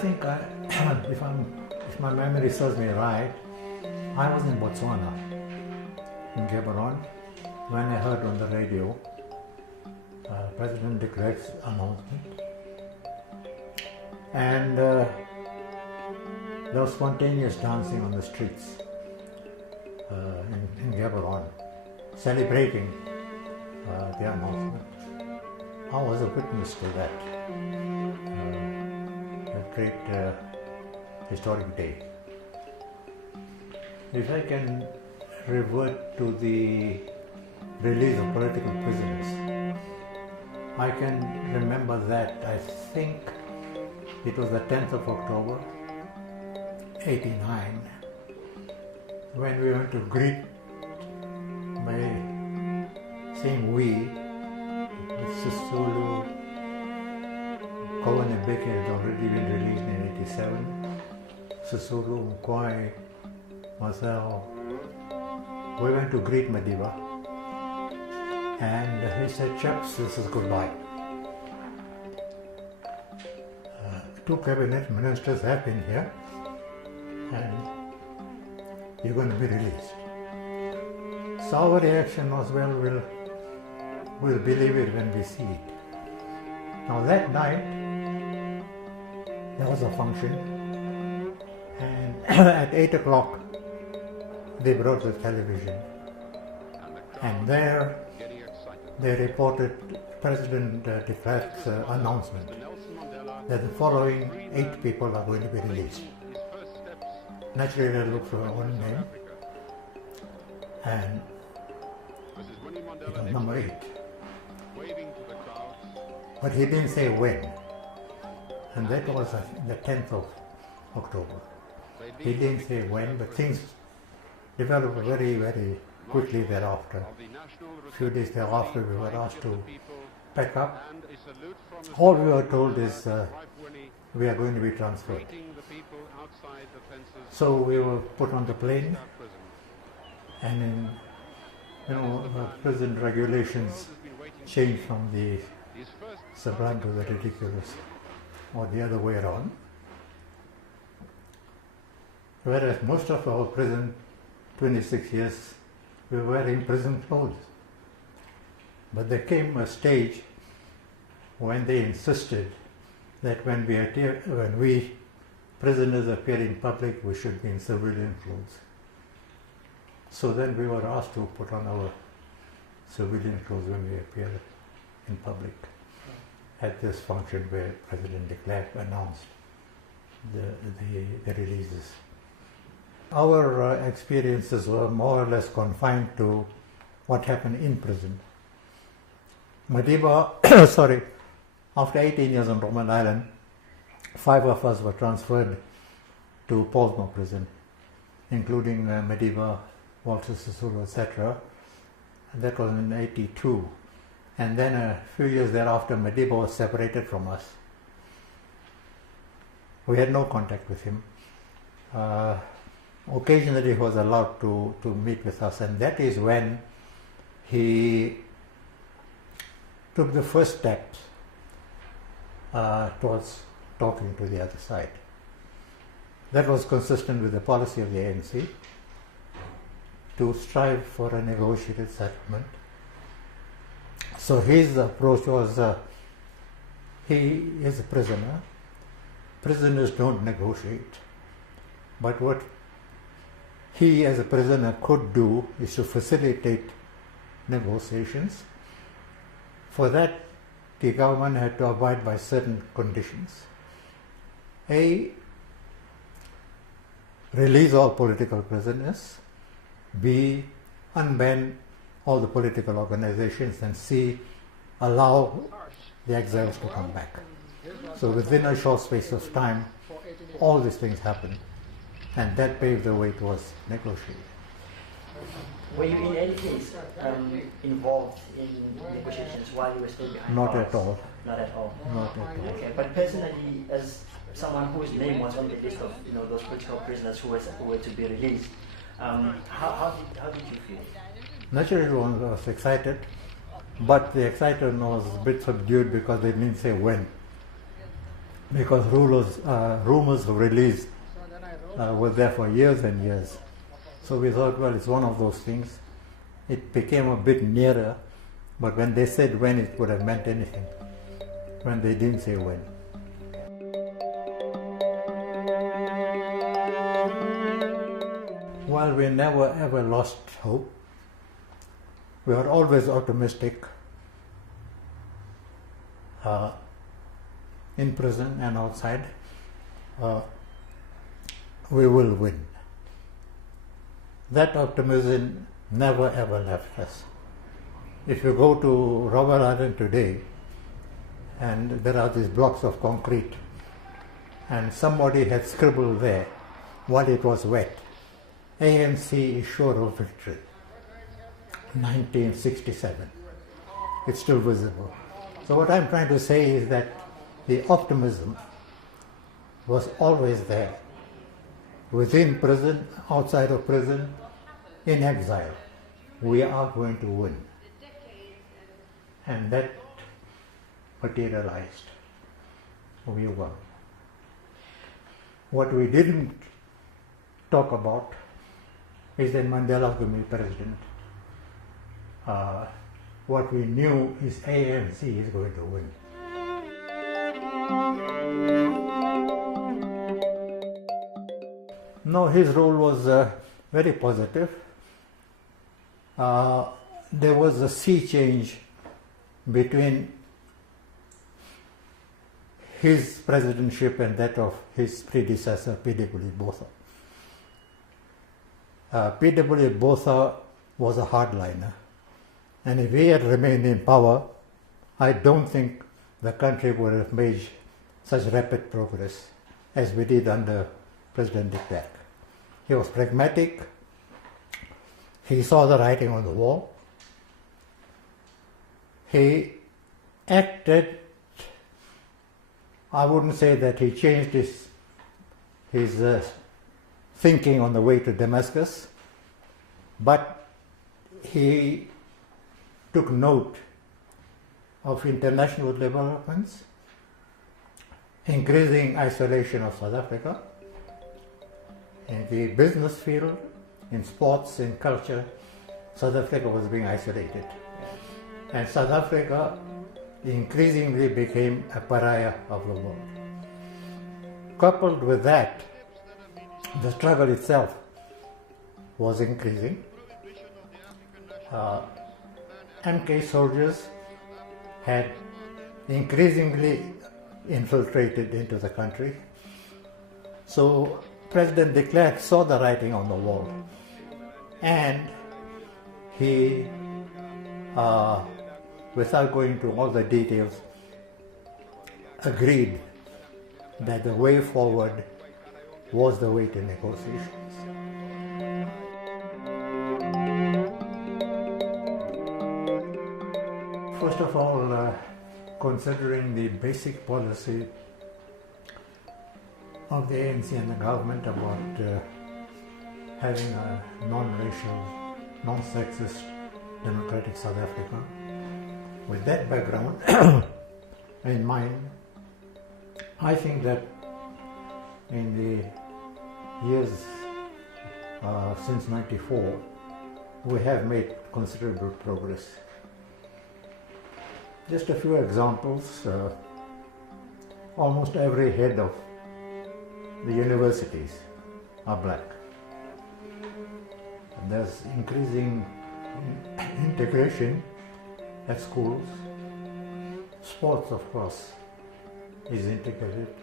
think if my memory serves me right, I was in Botswana, in Gaborone, when I heard on the radio President de Klerk's announcement, and there was spontaneous dancing on the streets in Gaborone, celebrating the announcement. I was a witness to that, a great historic day. If I can revert to the release of political prisoners, I can remember that I think it was the 10th of October, 89, when we went to greet by saying we, Sisulu, Cohen and Baker had already been released in 87, Sisulu, Mkwai, myself. We went to greet Madiba, and he said, "Chaps, this is goodbye. Two cabinet ministers have been here, and you're going to be released." So our reaction was, well, we'll believe it when we see it. Now that night, there was a function, and at 8 o'clock, they brought the television, and there they reported President de Klerk's announcement that the following 8 people are going to be released. Naturally, I looked for one name, and it was number 8. But he didn't say when, and that was the 10th of October. He didn't say when, but things developed very, very quickly thereafter. A few days thereafter, we were asked to pack up. All we were told is we are going to be transferred. So we were put on the plane, and the prison regulations changed from the sublime to the ridiculous, or the other way around. Whereas most of our prison, 26 years, we were wearing prison clothes. But there came a stage when they insisted that when we prisoners appear in public, we should be in civilian clothes. So then we were asked to put on our civilian clothes when we appear in public at this function where President de Klerk announced the releases. Our experiences were more or less confined to what happened in prison. Madiba, after 18 years on Roman Island, 5 of us were transferred to Portsmouth prison, including Madiba, Walter Sisulu, etc. And that was in 82. And then a few years thereafter, Madiba was separated from us. We had no contact with him. Occasionally he was allowed to meet with us, and that is when he took the first steps towards talking to the other side. That was consistent with the policy of the ANC to strive for a negotiated settlement. So his approach was, he is a prisoner. Prisoners don't negotiate. But what he as a prisoner could do is to facilitate negotiations. For that, the government had to abide by certain conditions. A, release all political prisoners. B, unban all the political organizations. And C, allow the exiles to come back. So within a short space of time, all these things happened. And that paved the way towards negotiation. Were you in any case involved in negotiations while you were still behind bars? Not at all. Not at all. Not at all. Okay, but personally, as someone whose name was on the list of those political prisoners who were to be released, how did you feel? Naturally, one was excited, but the excitement was a bit subdued because they didn't say when. because rumors of release were there for years and years. So we thought, well, it's one of those things. It became a bit nearer, but when they said when, it would have meant anything. When they didn't say when. Well, we never ever lost hope. We were always optimistic. In prison and outside, we will win. That optimism never ever left us. If you go to Robben Island today, and there are these blocks of concrete, and somebody had scribbled there while it was wet, ANC is sure of victory. 1967. It's still visible. So what I'm trying to say is that the optimism was always there. Within prison, outside of prison, in exile. We are going to win. And that materialized. We won. What we didn't talk about is that Mandela will be president. What we knew is ANC is going to win. No, his role was very positive. There was a sea change between his presidentship and that of his predecessor, P.W. Botha. P.W. Botha was a hardliner, and if he had remained in power, I don't think the country would have made such rapid progress as we did under President de Klerk. He was pragmatic. He saw the writing on the wall. He acted. I wouldn't say that he changed his thinking on the way to Damascus, but he took note of international developments, increasing isolation of South Africa. In the business field, in sports, in culture, South Africa was being isolated. And South Africa increasingly became a pariah of the world. Coupled with that, the struggle itself was increasing. MK soldiers had increasingly infiltrated into the country. So President de Klerk saw the writing on the wall, and he, without going into all the details, agreed that the way forward was the way to negotiations. First of all, considering the basic policy of the ANC and the government about having a non-racial, non-sexist, democratic South Africa, with that background in mind, I think that in the years since '94, we have made considerable progress. Just a few examples. Almost every head of the universities are black. And there's increasing integration at schools. Sports, of course, is integrated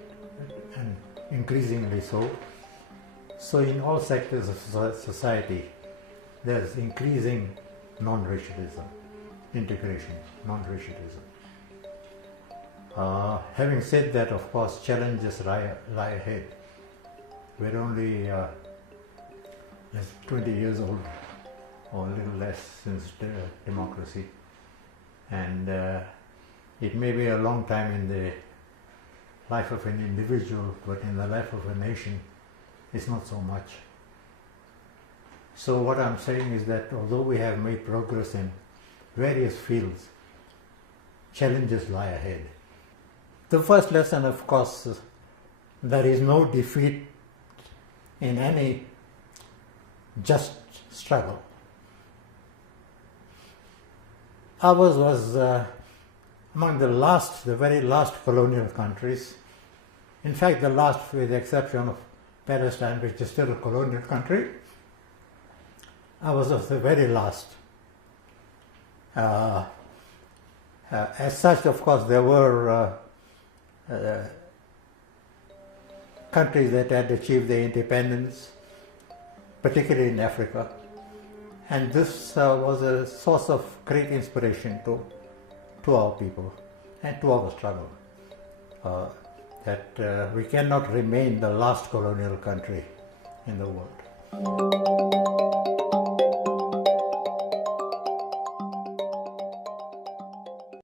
and increasingly so. So in all sectors of society, there's increasing non-racialism, integration, non-racialism. Having said that, of course, challenges lie ahead. We're only just 20 years old, or a little less, since democracy. And it may be a long time in the life of an individual, but in the life of a nation, it's not so much. So what I'm saying is that although we have made progress in various fields, challenges lie ahead. The first lesson, of course, is there is no defeat in any just struggle. Ours was among the very last colonial countries. In fact, the last, with the exception of Palestine, which is still a colonial country. Ours was the very last. As such, of course, there were countries that had achieved their independence, particularly in Africa. And this was a source of great inspiration to our people and to our struggle. That we cannot remain the last colonial country in the world.